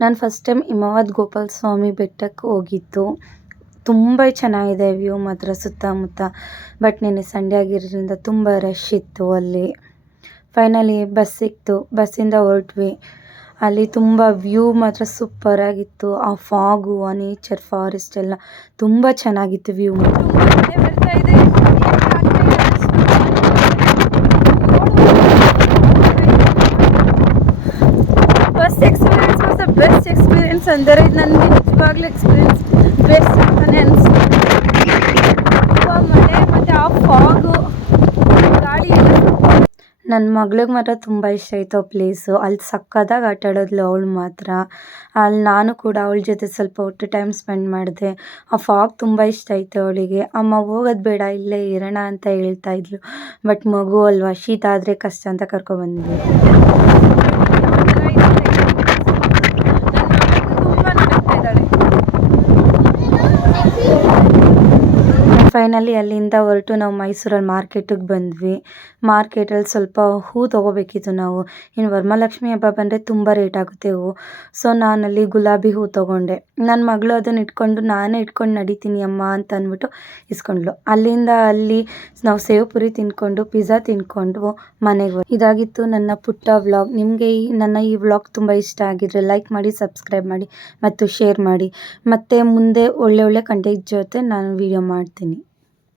ನಾನು first time Himavad Gopala Swamy ಬೆಟ್ಟಕ್ಕೆ ಹೋಗಿದ್ದು. ತುಂಬ ಚೆನ್ನಾಗಿದೆ ವ್ಯೂ ಮಾತ್ರ ಸುತ್ತಮುತ್ತ. ಬಟ್ ನಿನ್ನೆ ಸಂಡೇ ಆಗಿರೋದ್ರಿಂದ ತುಂಬ ರಶ್ ಇತ್ತು ಅಲ್ಲಿ. ಫೈನಲಿ ಬಸ್ ಸಿಕ್ತು. ಬಸ್ಸಿಂದ ಹೊರಟ್ವಿ. ಅಲ್ಲಿ ತುಂಬ ವ್ಯೂ ಮಾತ್ರ ಸೂಪರಾಗಿತ್ತು ಆ ಫಾಗು ಆ ನೇಚರ್ ಫಾರೆಸ್ಟ್ ಎಲ್ಲ ತುಂಬ ಚೆನ್ನಾಗಿತ್ತು ವ್ಯೂ ಬೆಸ್ಟ್ ಎಕ್ಸ್ಪೀರಿಯನ್ಸ್ ಅಂದರೆ ನನಗೆ ನಿಜವಾಗ್ಲೂ ಎಕ್ಸ್ಪೀರಿಯನ್ಸ್ ಬೆಸ್ಟ್ ಅಂತಾನೆ ಅನಿಸ್ತು ತುಂಬ ಮಳೆ ಮತ್ತು ಆ ಫಾಗು ಗಾಳಿ ನನ್ನ ಮಗಳಿಗೆ ಮಾತ್ರ ತುಂಬ ಇಷ್ಟ ಆಯಿತು ಆ ಪ್ಲೇಸು ಅಲ್ಲಿ ಸಕ್ಕತ್ತಾಗಿ ಆಟ ಆಡೋದ್ಲು ಅವಳು ಮಾತ್ರ. ಅಲ್ಲಿ ನಾನು ಕೂಡ ಅವಳ ಜೊತೆ ಸ್ವಲ್ಪ ಒಟ್ಟು ಟೈಮ್ ಸ್ಪೆಂಡ್ ಮಾಡಿದೆ. ಆ ಫಾಗ್ ತುಂಬ ಇಷ್ಟ ಆಯಿತು ಅವಳಿಗೆ. ಅಮ್ಮ, ಹೋಗೋದು ಬೇಡ, ಇಲ್ಲೇ ಇರೋಣ ಅಂತ ಹೇಳ್ತಾ ಇದ್ಲು. ಬಟ್ ಮಗು ಅಲ್ವಾ? ಶೀತ ಆದರೆ ಕಷ್ಟ ಅಂತ ಕರ್ಕೊಬಂದ್ವಿ ಫೈನಲಿ ಅಲ್ಲಿಂದ ಹೊರಟು ನಾವು ಮೈಸೂರಲ್ಲಿ ಮಾರ್ಕೆಟಿಗೆ ಬಂದ್ವಿ. ಮಾರ್ಕೆಟಲ್ಲಿ ಸ್ವಲ್ಪ ಹೂ ತೊಗೋಬೇಕಿತ್ತು ನಾವು. ಇನ್ನು ವರಮಹಾಲಕ್ಷ್ಮಿ ಹಬ್ಬ ಬಂದರೆ ತುಂಬ ರೇಟ್ ಆಗುತ್ತೆ ಹೂವು ಸೊ, ನಾನಲ್ಲಿ ಗುಲಾಬಿ ಹೂ ತೊಗೊಂಡೆ. ನನ್ನ ಮಗಳು ಅದನ್ನು ಇಟ್ಕೊಂಡು ನಾನೇ ಇಟ್ಕೊಂಡು ನಡಿತೀನಿ ಅಮ್ಮ ಅಂತ ಅಂದ್ಬಿಟ್ಟು ಇಸ್ಕೊಂಡ್ಳು. ಅಲ್ಲಿಂದ ಅಲ್ಲಿ ನಾವು ಸೇವ್ ಪುರಿ ತಿನ್ಕೊಂಡು, ಪಿಜ್ಜಾ ತಿಂದ್ಕೊಂಡು ಮನೆಗೆ ಇದಾಗಿತ್ತು ನನ್ನ ಪುಟ್ಟ ವ್ಲಾಗ್. ನಿಮಗೆ ಈ ನನ್ನ ಈ ವ್ಲಾಗ್ ತುಂಬ ಇಷ್ಟ ಆಗಿದ್ರೆ ಲೈಕ್ ಮಾಡಿ, ಸಬ್ಸ್ಕ್ರೈಬ್ ಮಾಡಿ ಮತ್ತು ಶೇರ್ ಮಾಡಿ. ಮತ್ತು ಮುಂದೆ ಒಳ್ಳೆ ಒಳ್ಳೆ ಕಂಟೆಂಟ್ ಜೊತೆ ನಾನು ವೀಡಿಯೋ ಮಾಡ್ತೀನಿ.